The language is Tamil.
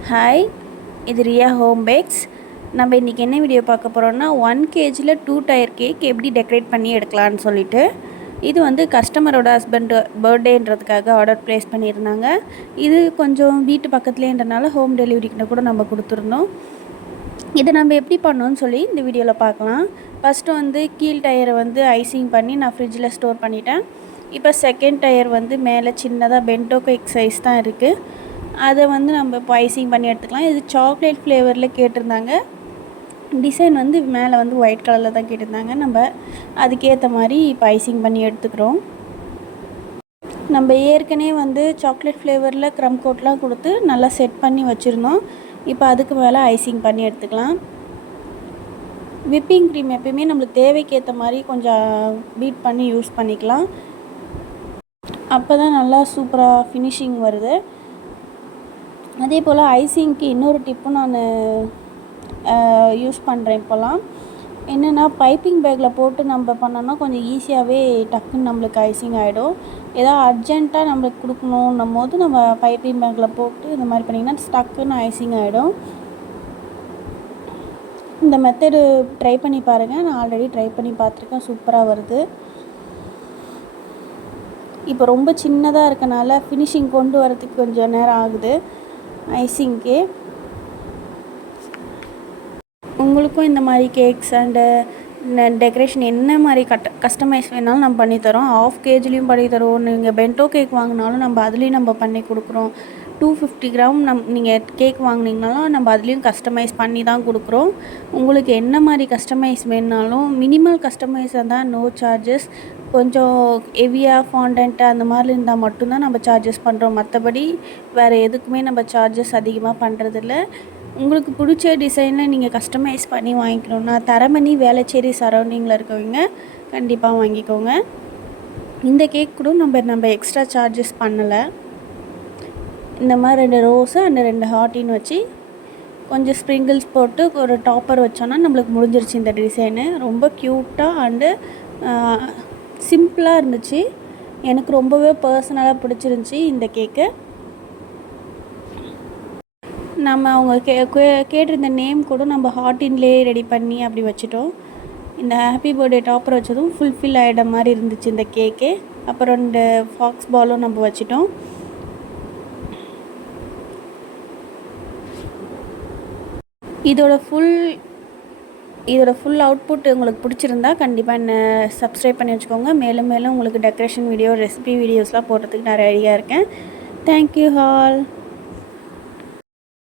ஹாய், இது ரியா ஹோம் பேக்ஸ். நம்ம இன்றைக்கி என்ன வீடியோ பார்க்க போகிறோன்னா 1 kgயில் 2 டயர் கேக் எப்படி டெக்கரேட் பண்ணி எடுக்கலான்னு சொல்லிட்டு. இது வந்து கஸ்டமரோட ஹஸ்பண்ட் பர்த்டேன்றதுக்காக ஆர்டர் ப்ளேஸ் பண்ணியிருந்தாங்க. இது கொஞ்சம் வீட்டு பக்கத்துலேன்றனால ஹோம் டெலிவரிக்கிட்ட கூட நம்ம கொடுத்துருந்தோம். இதை நம்ம எப்படி பண்ணோன்னு சொல்லி இந்த வீடியோவில் பார்க்கலாம். ஃபஸ்ட்டு வந்து கீழ் டயரை வந்து ஐசிங் பண்ணி நான் ஃப்ரிட்ஜில் ஸ்டோர் பண்ணிட்டேன். இப்போ செகண்ட் டயர் வந்து மேலே சின்னதாக பென்டோ கேக் சைஸ் தான் இருக்குது. அதை வந்து நம்ம இப்போ ஐசிங் பண்ணி எடுத்துக்கலாம். இது சாக்லேட் ஃப்ளேவரில் கேட்டிருந்தாங்க. டிசைன் வந்து மேலே வந்து ஒயிட் கலரில் தான் கேட்டிருந்தாங்க. நம்ம அதுக்கேற்ற மாதிரி இப்போ ஐசிங் பண்ணி எடுத்துக்கிறோம். நம்ம ஏற்கனவே வந்து சாக்லேட் ஃப்ளேவரில் க்ரம் கோட்லாம் கொடுத்து நல்லா செட் பண்ணி வச்சுருந்தோம். இப்போ அதுக்கு மேலே ஐசிங் பண்ணி எடுத்துக்கலாம். விப்பிங் க்ரீம் எப்பயுமே நம்மளுக்கு தேவைக்கேற்ற மாதிரி கொஞ்சம் பீட் பண்ணி யூஸ் பண்ணிக்கலாம். அப்போ தான் நல்லா சூப்பராக ஃபினிஷிங் வருது. அதே போல் ஐசிங்க்கு இன்னொரு டிப்பும் நான் யூஸ் பண்ணுறேன். இப்போலாம் என்னென்னா பைப்பிங் பேக்கில் போட்டு நம்ம பண்ணோன்னா கொஞ்சம் ஈஸியாகவே டக்குன்னு நம்மளுக்கு ஐசிங் ஆகிடும். ஏதாவது அர்ஜெண்ட்டாக நம்மளுக்கு கொடுக்கணுன்னும் போது நம்ம பைப்பிங் பேக்கில் போட்டு இந்த மாதிரி பண்ணிங்கன்னா டக்குன்னு ஐசிங் ஆகிடும். இந்த மெத்தடு ட்ரை பண்ணி பாருங்கள். நான் ஆல்ரெடி ட்ரை பண்ணி பார்த்துருக்கேன். சூப்பராக வருது. இப்போ ரொம்ப சின்னதாக இருக்கனால ஃபினிஷிங் கொண்டு வரதுக்கு கொஞ்சம் நேரம் ஆகுது ஐசிங்க்கு. உங்களுக்கும் இந்த மாதிரி கேக்ஸ் அண்டு டெக்கரேஷன் என்ன மாதிரி கஸ்டமைஸ் வேணாலும் நம்ம பண்ணித்தரோம். 1/2 kgலையும் பண்ணித்தரோம். நீங்கள் பென்டோ கேக் வாங்கினாலும் நம்ம அதுலேயும் நம்ம பண்ணி கொடுக்குறோம். 250 கிராம் நீங்கள் கேக் வாங்கினீங்கனாலும் நம்ம அதுலேயும் கஸ்டமைஸ் பண்ணி தான் கொடுக்குறோம். உங்களுக்கு என்ன மாதிரி கஸ்டமைஸ் வேணுனாலும் மினிமல் கஸ்டமைஸாக தான் நோ சார்ஜஸ். கொஞ்சம் ஹெவியாக ஃபாண்டன்ட்டு அந்த மாதிரி இருந்தால் மட்டும்தான் நம்ம சார்ஜஸ் பண்ணுறோம். மற்றபடி வேறு எதுக்குமே நம்ம சார்ஜஸ் அதிகமாக பண்ணுறதில்ல. உங்களுக்கு பிடிச்ச டிசைனில் நீங்கள் கஸ்டமைஸ் பண்ணி வாங்கிக்கணுன்னா தரமணி வேளச்சேரி சரௌண்டிங்கில் இருக்கவங்க கண்டிப்பாக வாங்கிக்கோங்க. இந்த கேக் கூட நம்ம எக்ஸ்ட்ரா சார்ஜஸ் பண்ணலை. இந்த மாதிரி 2 ரோஸு அண்டு 2 ஹார்ட்டின்னு வச்சு கொஞ்சம் ஸ்ப்ரிங்கிள்ஸ் போட்டு ஒரு டாப்பர் வச்சோன்னா நம்மளுக்கு முடிஞ்சிருச்சு இந்த டிசைனு. ரொம்ப க்யூட்டாக அண்டு சிம்பிளாக இருந்துச்சு. எனக்கு ரொம்பவே பர்சனலாக பிடிச்சிருந்துச்சி இந்த கேக்கு. நம்ம அவங்க கேட்டிருந்த நேம் கூட நம்ம ஹார்ட்டின்லேயே ரெடி பண்ணி அப்படி வச்சுட்டோம். இந்த ஹாப்பி பர்த்டே டாப்பர் வச்சதும் ஃபுல்ஃபில் ஆகிட மாதிரி இருந்துச்சு இந்த கேக்கு. அப்புறம் 2 ஃபாக்ஸ் பாலும் நம்ம வச்சிட்டோம். இதோட ஃபுல் அவுட்புட் உங்களுக்கு பிடிச்சிருந்தா கண்டிப்பாக என்ன சப்ஸ்கிரைப் பண்ணி வச்சுக்கோங்க. மேலும் உங்களுக்கு டெக்கரேஷன் வீடியோ ரெசிபி வீடியோஸ்லாம் போடுறதுக்கு நான் ரெடியாக இருக்கேன். Thank you all.